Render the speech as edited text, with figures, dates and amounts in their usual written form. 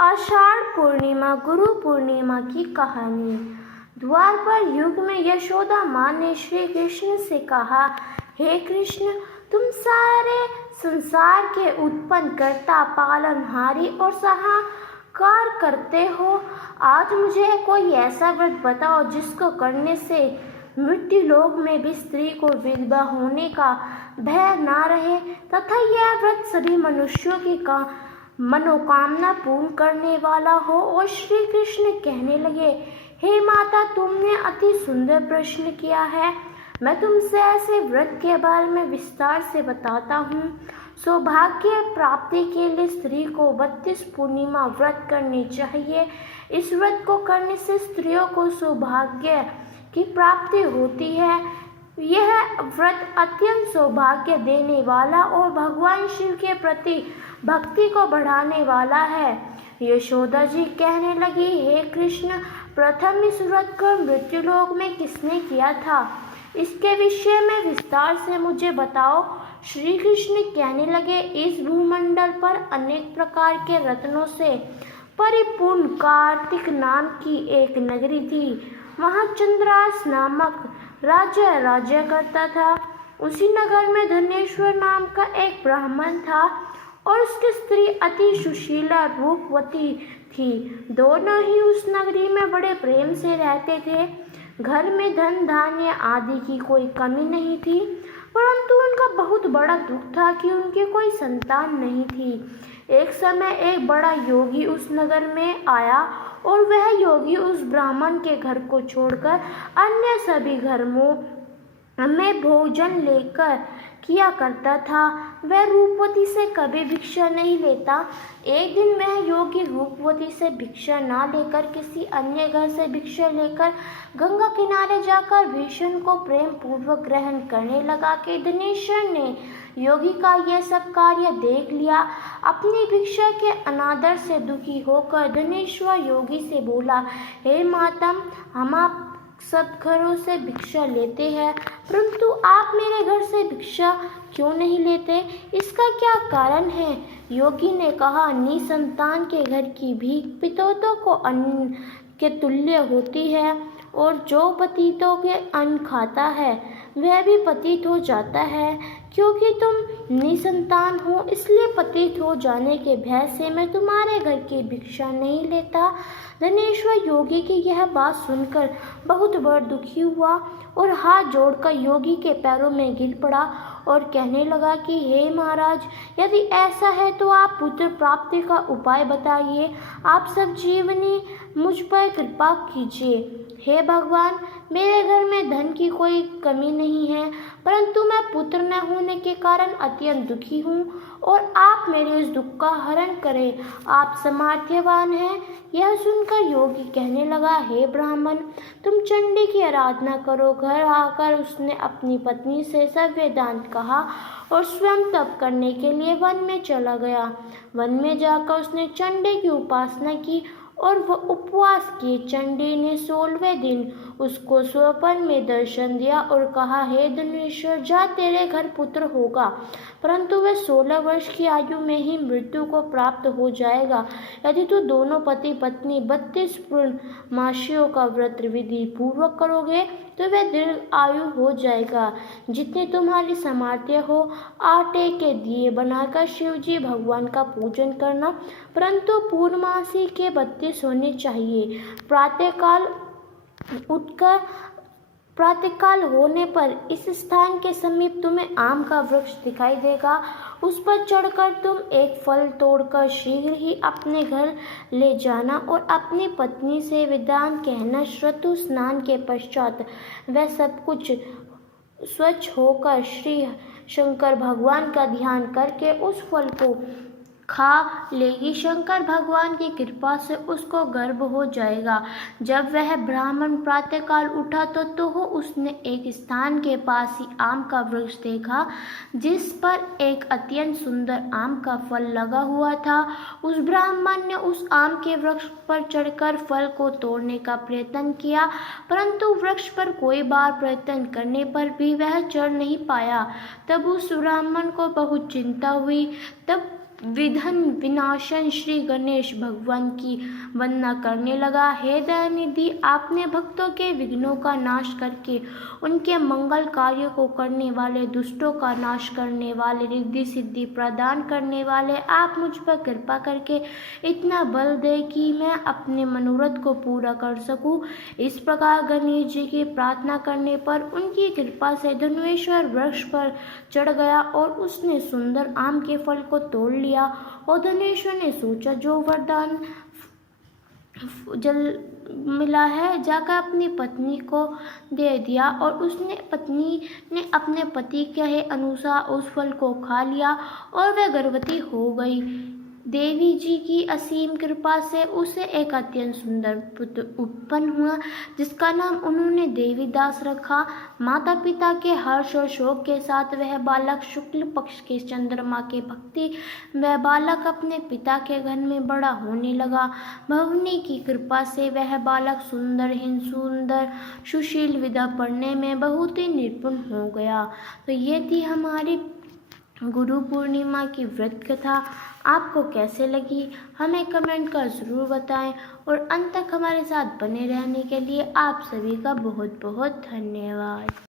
आषाढ़ पूर्णिमा गुरु पूर्णिमा की कहानी। द्वार पर युग में यशोदा माँ ने श्री कृष्ण से कहा, हे कृष्ण, तुम सारे संसार के उत्पन्न करता, पालनहारी और सहाकार करते हो। आज मुझे कोई ऐसा व्रत बताओ जिसको करने से मृत्यु लोक में भी स्त्री को विधवा होने का भय ना रहे तथा यह व्रत सभी मनुष्यों की मनोकामना पूर्ण करने वाला हो। और श्री कृष्ण कहने लगे, हे माता, तुमने अति सुंदर प्रश्न किया है। मैं तुमसे ऐसे व्रत के बारे में विस्तार से बताता हूँ। सौभाग्य प्राप्ति के लिए स्त्री को 32 पूर्णिमा व्रत करनी चाहिए। इस व्रत को करने से स्त्रियों को सौभाग्य की प्राप्ति होती है। यह व्रत अत्यंत सौभाग्य देने वाला और भगवान शिव के प्रति भक्ति को बढ़ाने वाला है। यशोदा जी कहने लगी, हे कृष्ण, प्रथम इस व्रत को मृत्युलोक में किसने किया था? इसके विषय में विस्तार से मुझे बताओ। श्री कृष्ण कहने लगे, इस भूमंडल पर अनेक प्रकार के रत्नों से परिपूर्ण कार्तिक नाम की एक नगरी थी। वहाँ चंद्रास नामक राजा राज्य करता था। उसी नगर में धनेश्वर नाम का एक ब्राह्मण था और उसकी स्त्री अति सुशीला रूपवती थी। दोनों ही उस नगरी में बड़े प्रेम से रहते थे। घर में धन धान्य आदि की कोई कमी नहीं थी, परंतु उनका बहुत बड़ा दुख था कि उनकी कोई संतान नहीं थी। एक समय एक बड़ा योगी उस नगर में आया और वह योगी उस ब्राह्मण के घर को छोड़कर अन्य सभी घरों में भोजन लेकर किया करता था। वह रूपवती से कभी भिक्षा नहीं लेता। एक दिन वह योगी रूपवती से भिक्षा ना लेकर किसी अन्य घर से भिक्षा लेकर गंगा किनारे जाकर भीषण को प्रेम पूर्वक ग्रहण करने लगा कि धनेश्वर ने योगी का यह सब कार्य देख लिया। अपनी भिक्षा के अनादर से दुखी होकर धनेश्वर योगी से बोला, हे माता, हम आप सब घरों से भिक्षा लेते हैं, परंतु आप मेरे घर से भिक्षा क्यों नहीं लेते? इसका क्या कारण है? योगी ने कहा, निसंतान के घर की भीख पितरों को अन्न के तुल्य होती है और जो पतितों के अन्न खाता है वह भी पतित हो जाता है। क्योंकि तुम निसंतान हो, इसलिए पतित हो जाने के भय से मैं तुम्हारे घर की भिक्षा नहीं लेता। धनेश्वर योगी की यह बात सुनकर बहुत बड़ दुखी हुआ और हाथ जोड़कर योगी के पैरों में गिर पड़ा और कहने लगा कि हे महाराज, यदि ऐसा है तो आप पुत्र प्राप्ति का उपाय बताइए। आप सब जीवनी मुझ पर कृपा कीजिए। हे भगवान, मेरे घर में धन की कोई कमी नहीं है, परंतु मैं पुत्र न होने के कारण अत्यंत दुखी हूँ और आप मेरे इस दुख का हरण करें। आप सामर्थ्यवान हैं। यह सुनकर योगी कहने लगा, हे ब्राह्मण, तुम चंडी की आराधना करो। घर आकर उसने अपनी पत्नी से सब वेदांत कहा और स्वयं तप करने के लिए वन में चला गया। वन में जाकर उसने चंडी की उपासना की और वह उपवास किए। चंडी ने 16वें दिन उसको स्वप्न में दर्शन दिया और कहा, हे धनेश्वर, जा, तेरे घर पुत्र होगा, परंतु वह 16 वर्ष की आयु में ही मृत्यु को प्राप्त हो जाएगा। यदि तू दोनों पति पत्नी 32 पूर्णमासियों का व्रत विधि पूर्वक करोगे तो वह दीर्घ आयु हो जाएगा। जितनी तुम्हारी सामर्थ्य हो, आटे के दिए बनाकर शिवजी भगवान का पूजन करना, परंतु पूर्णमासी के 32 होने चाहिए। प्रातःकाल होने पर इस स्थान के समीप तुम्हें आम का वृक्ष दिखाई देगा। उस पर चढ़कर तुम एक फल तोड़कर शीघ्र ही अपने घर ले जाना और अपनी पत्नी से वेदांत कहना। श्रुतु स्नान के पश्चात वह सब कुछ स्वच्छ होकर श्री शंकर भगवान का ध्यान करके उस फल को खा लेगी। शंकर भगवान की कृपा से उसको गर्भ हो जाएगा। जब वह ब्राह्मण प्रातःकाल उठा तो उसने एक स्थान के पास ही आम का वृक्ष देखा जिस पर एक अत्यंत सुंदर आम का फल लगा हुआ था। उस ब्राह्मण ने उस आम के वृक्ष पर चढ़कर फल को तोड़ने का प्रयत्न किया, परंतु वृक्ष पर कोई बार प्रयत्न करने पर भी वह चढ़ नहीं पाया। तब उस ब्राह्मण को बहुत चिंता हुई। तब विघ्न विनाशन श्री गणेश भगवान की वंदना करने लगा। हे दयानिधि, आपने भक्तों के विघ्नों का नाश करके उनके मंगल कार्यों को करने वाले, दुष्टों का नाश करने वाले, रिद्धि सिद्धि प्रदान करने वाले, आप मुझ पर कृपा करके इतना बल दे कि मैं अपने मनोरथ को पूरा कर सकूं। इस प्रकार गणेश जी की प्रार्थना करने पर उनकी कृपा से धनुष्वर वृक्ष पर चढ़ गया और उसने सुंदर आम के फल को तोड़ लिया। और धनेश्वर ने सोचा, जो वरदान जल मिला है जाकर अपनी पत्नी को दे दिया। और उसने पत्नी ने अपने पति कहे अनुसार उस फल को खा लिया और वह गर्भवती हो गई। देवी जी की असीम कृपा से उसे एक अत्यंत सुंदर पुत्र उत्पन्न हुआ, जिसका नाम उन्होंने देवीदास रखा। माता पिता के हर्ष और शोक के साथ वह बालक शुक्ल पक्ष के चंद्रमा के भक्ति वह बालक अपने पिता के घर में बड़ा होने लगा। भगवान की कृपा से वह बालक सुंदर सुशील, विद्या पढ़ने में बहुत ही निपुण हो गया। तो ये थी हमारी गुरु पूर्णिमा की व्रत कथा। आपको कैसे लगी हमें कमेंट कर ज़रूर बताएं और अंत तक हमारे साथ बने रहने के लिए आप सभी का बहुत बहुत धन्यवाद।